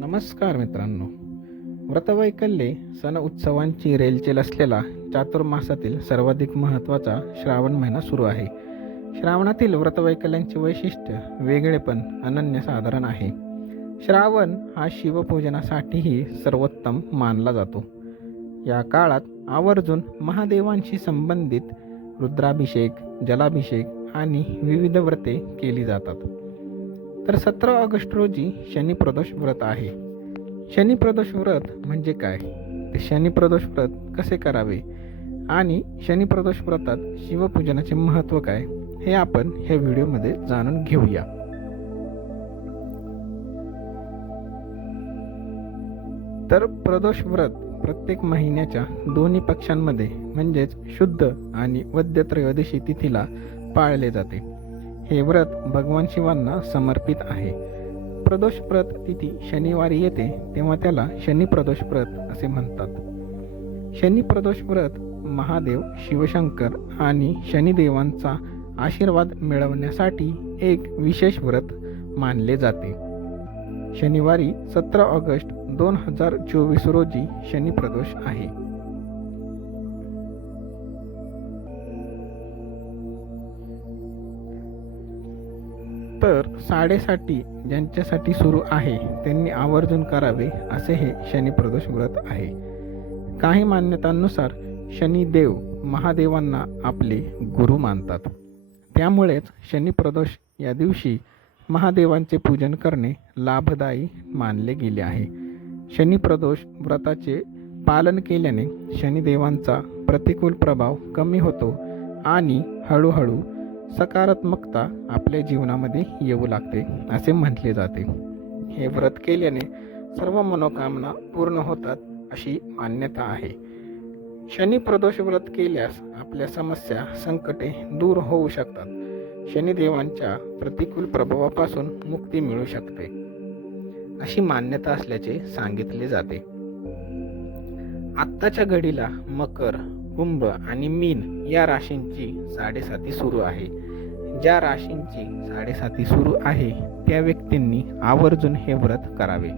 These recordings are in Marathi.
नमस्कार मित्रांनो. व्रतवैकल्ये सण उत्सवांची रेलचेल असलेला चातुर्मासातील सर्वाधिक महत्त्वाचा श्रावण महिना सुरू आहे. श्रावणातील व्रतवैकल्यांचे वैशिष्ट्य वेगळेपण अनन्यसाधारण आहे. श्रावण हा शिवपूजनासाठीही सर्वोत्तम मानला जातो. या काळात आवर्जून महादेवांशी संबंधित रुद्राभिषेक जलाभिषेक आणि विविध व्रते केली जातात. तर सतरा ऑगस्ट रोजी शनिप्रदोष व्रत आहे. शनिप्रदोष व्रत म्हणजे काय? ते शनिप्रदोष व्रत कसे करावे? आणि शनिप्रदोष व्रतात शिवपूजनाचे महत्त्व काय? हे आपण ह्या व्हिडिओमध्ये जाणून घेऊया. तर प्रदोष व्रत प्रत्येक महिन्याच्या दोन्ही पक्षांमध्ये म्हणजेच शुद्ध आणि वद्य त्रयोदशी तिथीला पाळले जाते. हे व्रत भगवान शिवांना समर्पित आहे. प्रदोष व्रत तिथी शनिवारी येते तेव्हा त्याला शनिप्रदोष व्रत असे म्हणतात. शनिप्रदोष व्रत महादेव शिवशंकर आणि शनिदेवांचा आशीर्वाद मिळवण्यासाठी एक विशेष व्रत मानले जाते. शनिवारी सतरा ऑगस्ट दोन हजार चोवीस रोजी शनिप्रदोष आहे. तर साडेसाठी ज्यांच्यासाठी सुरू आहे त्यांनी आवर्जून करावे असे हे शनिप्रदोष व्रत आहे. काही मान्यतांनुसार शनिदेव महादेवांना आपले गुरु मानतात. त्यामुळेच शनिप्रदोष या दिवशी महादेवांचे पूजन करणे लाभदायी मानले गेले आहे. शनिप्रदोष व्रताचे पालन केल्याने शनिदेवांचा प्रतिकूल प्रभाव कमी होतो आणि हळूहळू सकारात्मकता आपल्या जीवनामध्ये येऊ लागते असे म्हटले जाते. हे व्रत केल्याने सर्व मनोकामना पूर्ण होतात अशी मान्यता आहे. शनी प्रदोष व्रत केल्यास आपल्या समस्या संकटे दूर होऊ शकतात. शनिदेवांच्या प्रतिकूल प्रभावापासून मुक्ती मिळू शकते अशी मान्यता असल्याचे सांगितले जाते. आत्ताच्या घडीला मकर कुंभ आणि मीन या राशींची साडेसाती सुरू आहे. ज्या राशींची साडेसाती सुरू आहे त्या व्यक्तींनी आवर्जून हे व्रत करावे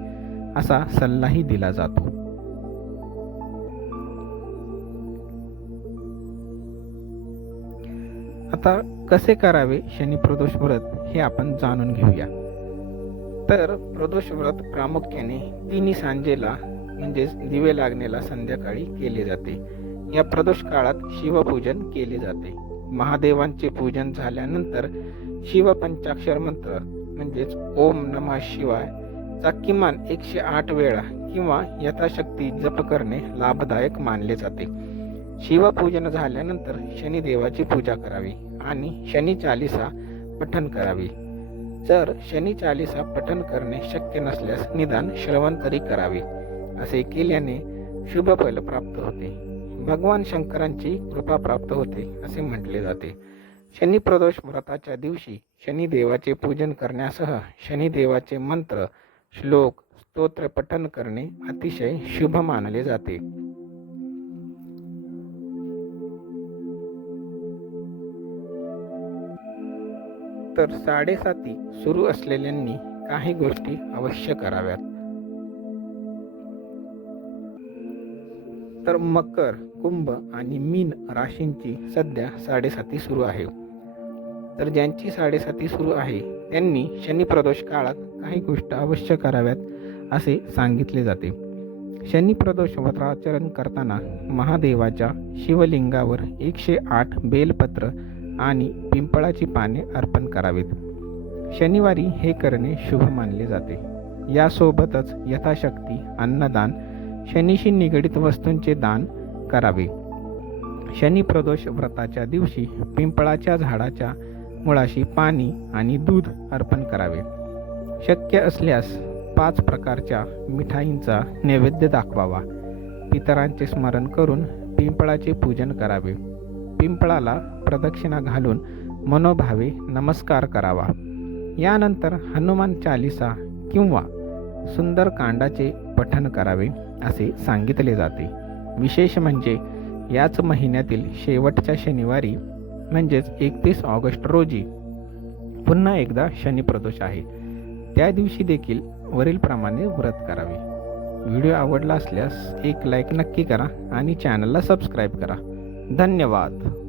असा सल्लाही दिला जातो. आता कसे करावे शनी प्रदोष व्रत हे आपण जाणून घेऊया. तर प्रदोष व्रत प्रामुख्याने तिन्ही सांजेला म्हणजेच दिवे लागण्याला संध्याकाळी केले जाते. या प्रदोष काळात शिवपूजन केले जाते. महादेवांचे पूजन झाल्यानंतर शिवपंचाक्षर मंत्र म्हणजेच ओम नमः शिवाय चा किमान एकशे आठ वेळा किंवा यथाशक्ती जप करणे लाभदायक मानले जाते. शिवपूजन झाल्यानंतर शनिदेवाची पूजा करावी आणि शनी चालिसा पठन करावी. जर शनी चालिसा पठन करणे शक्य नसल्यास निदान श्रवण तरी करावे असे केल्याने शुभ फल प्राप्त होते. भगवान शंकरांची कृपा प्राप्त होते असे म्हटले जाते. शनिप्रदोष व्रताच्या दिवशी शनिदेवाचे पूजन करण्यासह शनिदेवाचे मंत्र श्लोक स्तोत्र पठन करणे अतिशय शुभ मानले जाते. तर साडेसाती सुरू असलेल्यांनी काही गोष्टी अवश्य कराव्यात. तर मकर कुंभ आणि मीन राशींची सध्या साडेसाती सुरू आहे. तर ज्यांची साडेसाती सुरू आहे त्यांनी शनिप्रदोष काळात काही गोष्ट अवश्य कराव्यात असे सांगितले जाते. शनिप्रदोष व्रताचरण करताना महादेवाच्या शिवलिंगावर एकशे आठ बेलपत्र आणि पिंपळाची पाने अर्पण करावीत. शनिवारी हे करणे शुभ मानले जाते. यासोबतच यथाशक्ती अन्नदान शनीशी निगडीत वस्तूंचे दान करावे. शनिप्रदोष व्रताच्या दिवशी पिंपळाच्या झाडाच्या मुळाशी पाणी आणि दूध अर्पण करावे. शक्य असल्यास पाच प्रकारच्या मिठाईंचा नैवेद्य दाखवावा. पितरांचे स्मरण करून पिंपळाचे पूजन करावे. पिंपळाला प्रदक्षिणा घालून मनोभावे नमस्कार करावा. यानंतर हनुमान चालिसा किंवा सुंदर कांडाचे पठण करावे असे सांगितले जाते. विशेष म्हणजे याच महिन्यातील शेवटच्या शनिवारी म्हणजेच एकतीस ऑगस्ट रोजी पुन्हा एकदा शनिप्रदोष आहे. त्या दिवशी देखील वरीलप्रमाणे व्रत करावे. व्हिडिओ आवडला असल्यास एक लाईक नक्की करा आणि चॅनलला सबस्क्राईब करा. धन्यवाद.